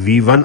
V1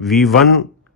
V1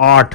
8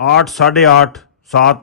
8, 8.5, 7।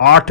8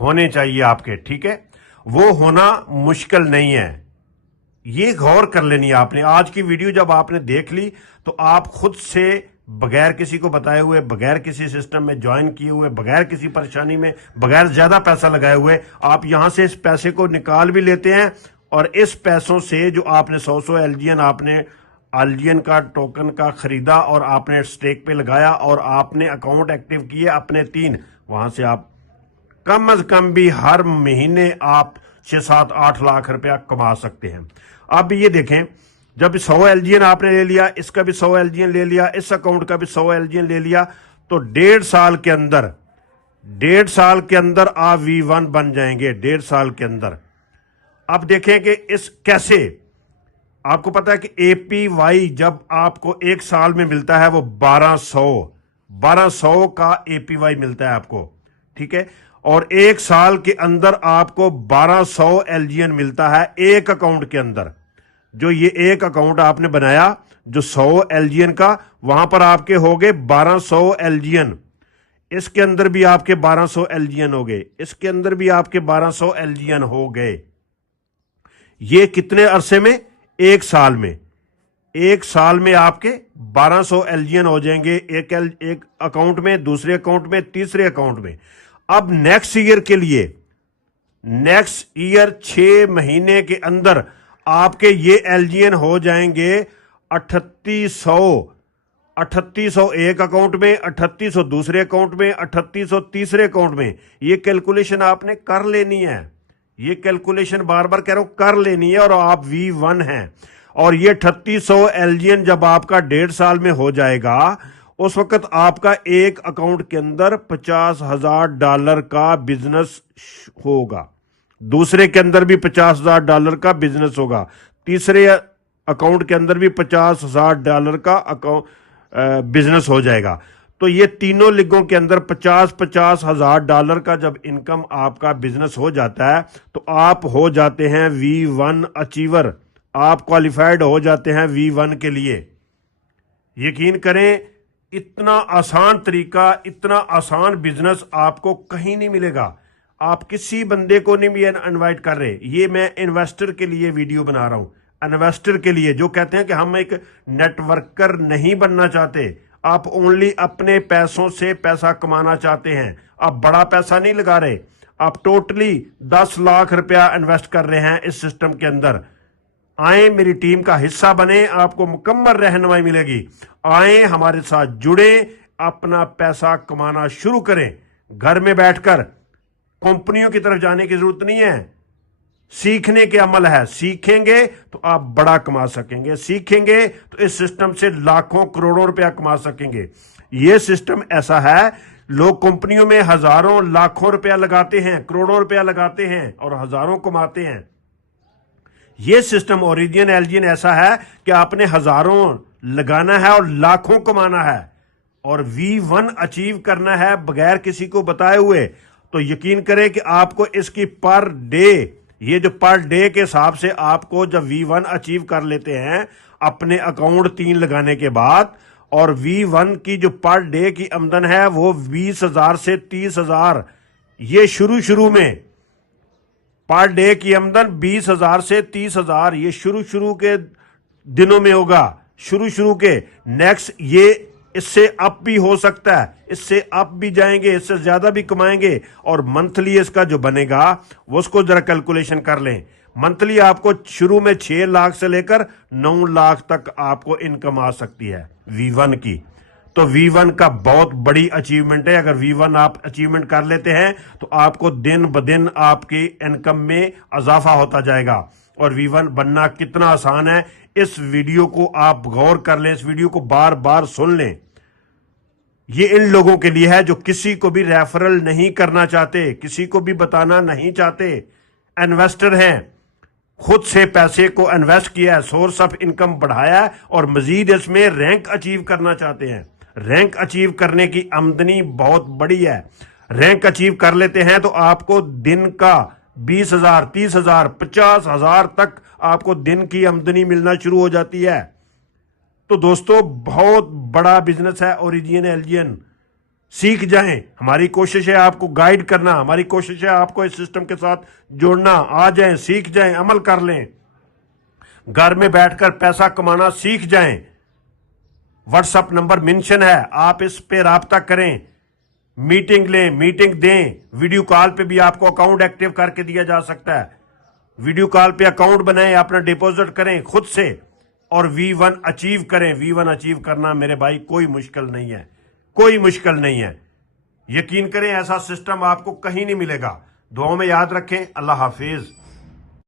ہونے چاہیے آپ کے، ٹھیک ہے، وہ ہونا مشکل نہیں ہے، یہ غور کر لینی آپ نے۔ آج کی ویڈیو جب آپ نے دیکھ لی تو آپ خود سے بغیر کسی کو بتائے ہوئے، بغیر کسی سسٹم میں جوائن کیے ہوئے، بغیر کسی پریشانی میں، بغیر زیادہ پیسہ لگائے ہوئے، آپ یہاں سے اس پیسے کو نکال بھی لیتے ہیں، اور اس پیسوں سے جو آپ نے 100 LGN آپ نے LGN کا ٹوکن کا خریدا اور آپ نے سٹیک پہ لگایا اور آپ نے اکاؤنٹ ایکٹیو کیے اپنے 3، وہاں سے آپ کم از کم بھی ہر مہینے آپ 6-7-8 لاکھ روپیہ کما سکتے ہیں۔ اب یہ دیکھیں، جب 100 LGN آپ نے لے لیا، اس کا بھی 100 LGN لے لیا، اس اکاؤنٹ کا بھی 100 LGN لے لیا، تو 1.5 سال کے اندر آپ V1 بن جائیں گے، 1.5 سال کے اندر۔ اب دیکھیں کہ اس کیسے، آپ کو پتا ہے کہ APY جب آپ کو 1 سال میں ملتا ہے وہ 1200 کا APY ملتا ہے آپ کو، ٹھیک ہے، اور 1 سال کے اندر آپ کو 1200 LGN ملتا ہے ایک اکاؤنٹ کے اندر۔ جو یہ ایک اکاؤنٹ آپ نے بنایا جو 100 LGN کا، وہاں پر آپ کے ہو گئے 1200 LGN، اس کے اندر بھی آپ کے 1200 LGN ہو گئے، اس کے اندر بھی آپ کے 1200 LGN ہو گئے۔ یہ کتنے عرصے میں؟ 1 سال میں۔ 1 سال میں آپ کے 1200 LGN ہو جائیں گے، ایک اکاؤنٹ میں، دوسرے اکاؤنٹ میں، تیسرے اکاؤنٹ میں۔ اب نیکسٹ ایئر کے لیے، نیکسٹ ایئر 6 مہینے کے اندر آپ کے یہ LGN ہو جائیں گے 3800 ایک اکاؤنٹ میں، 3800 دوسرے اکاؤنٹ میں، 3800 تیسرے اکاؤنٹ میں۔ یہ کیلکولیشن آپ نے کر لینی ہے، یہ کیلکولیشن بار بار کہہ رہا ہوں کر لینی ہے، اور آپ V1 ہیں۔ اور یہ 3800 LGN جب آپ کا 1.5 سال میں ہو جائے گا، اس وقت آپ کا ایک اکاؤنٹ کے اندر $50,000 کا بزنس ہوگا، دوسرے کے اندر بھی $50,000 کا بزنس ہوگا، تیسرے اکاؤنٹ کے اندر بھی $50,000 کا بزنس ہو جائے گا۔ تو یہ تینوں لیگوں کے اندر $50,000 کا جب انکم آپ کا بزنس ہو جاتا ہے تو آپ ہو جاتے ہیں V1 اچیور، آپ کوالیفائڈ ہو جاتے ہیں V1 کے لیے۔ یقین کریں، اتنا آسان طریقہ، اتنا آسان بزنس آپ کو کہیں نہیں ملے گا، آپ کسی بندے کو نہیں بھی انوائٹ کر رہے۔ یہ میں انویسٹر کے لیے ویڈیو بنا رہا ہوں، انویسٹر کے لیے جو کہتے ہیں کہ ہم ایک نیٹ ورکر نہیں بننا چاہتے، آپ اونلی اپنے پیسوں سے پیسہ کمانا چاہتے ہیں، آپ بڑا پیسہ نہیں لگا رہے، آپ ٹوٹلی 10 لاکھ روپیہ انویسٹ کر رہے ہیں اس سسٹم کے اندر۔ آئیں میری ٹیم کا حصہ بنیں، آپ کو مکمل رہنمائی ملے گی۔ آئیں ہمارے ساتھ جڑیں، اپنا پیسہ کمانا شروع کریں، گھر میں بیٹھ کر۔ کمپنیوں کی طرف جانے کی ضرورت نہیں ہے، سیکھنے کے عمل ہے، سیکھیں گے تو آپ بڑا کما سکیں گے، سیکھیں گے تو اس سسٹم سے لاکھوں کروڑوں روپیہ کما سکیں گے۔ یہ سسٹم ایسا ہے، لوگ کمپنیوں میں ہزاروں لاکھوں روپیہ لگاتے ہیں، کروڑوں روپیہ لگاتے ہیں اور ہزاروں کماتے ہیں۔ یہ سسٹم اوریجن LGN ایسا ہے کہ آپ نے ہزاروں لگانا ہے اور لاکھوں کمانا ہے اور V1 اچیو کرنا ہے بغیر کسی کو بتائے ہوئے۔ تو یقین کریں کہ آپ کو اس کی پر ڈے، یہ جو پر ڈے کے حساب سے آپ کو جب V1 اچیو کر لیتے ہیں اپنے اکاؤنٹ 3 لگانے کے بعد، اور V1 کی جو پر ڈے کی آمدن ہے وہ 20,000 سے 30,000، یہ شروع میں پر ڈے کی آمدن 20,000 سے 30,000 یہ شروع کے دنوں میں ہوگا، شروع کے۔ نیکسٹ یہ اس سے اپ بھی ہو سکتا ہے، اس سے اپ بھی جائیں گے، اس سے زیادہ بھی کمائیں گے، اور منتھلی اس کا جو بنے گا وہ اس کو ذرا کیلکولیشن کر لیں۔ منتھلی آپ کو شروع میں 6 لاکھ سے لے کر 9 لاکھ تک آپ کو انکم آ سکتی ہے V1 کی۔ تو V1 کا بہت بڑی اچیومنٹ ہے، اگر V1 آپ اچیومنٹ کر لیتے ہیں تو آپ کو دن بدن آپ کی انکم میں اضافہ ہوتا جائے گا۔ اور V1 بننا کتنا آسان ہے، اس ویڈیو کو آپ غور کر لیں، اس ویڈیو کو بار بار سن لیں۔ یہ ان لوگوں کے لیے ہے جو کسی کو بھی ریفرل نہیں کرنا چاہتے، کسی کو بھی بتانا نہیں چاہتے، انویسٹر ہیں، خود سے پیسے کو انویسٹ کیا ہے، سورس آف انکم بڑھایا ہے اور مزید اس میں رینک اچیو کرنا چاہتے ہیں۔ رینک اچیو کرنے کی آمدنی بہت بڑی ہے، رینک اچیو کر لیتے ہیں تو آپ کو دن کا 20,000 30,000 50,000 تک آپ کو دن کی آمدنی ملنا شروع ہو جاتی ہے۔ تو دوستو بہت بڑا بزنس ہے اوریجن LGN، سیکھ جائیں. ہماری کوشش ہے آپ کو گائیڈ کرنا, ہماری کوشش ہے آپ کو اس سسٹم کے ساتھ جوڑنا. آ جائیں, سیکھ جائیں, عمل کر لیں. گھر میں بیٹھ کر پیسہ کمانا سیکھ جائیں. واٹس اپ نمبر منشن ہے, آپ اس پہ رابطہ کریں, میٹنگ لیں, میٹنگ دیں. ویڈیو کال پہ بھی آپ کو اکاؤنٹ ایکٹیو کر کے دیا جا سکتا ہے. ویڈیو کال پہ اکاؤنٹ بنائیں, اپنا ڈپوزٹ کریں خود سے اور V1 اچیو کریں. V1 اچیو کرنا میرے بھائی کوئی مشکل نہیں ہے, کوئی مشکل نہیں ہے. یقین کریں ایسا سسٹم آپ کو کہیں نہیں ملے گا. دعاؤں میں یاد رکھیں. اللہ حافظ.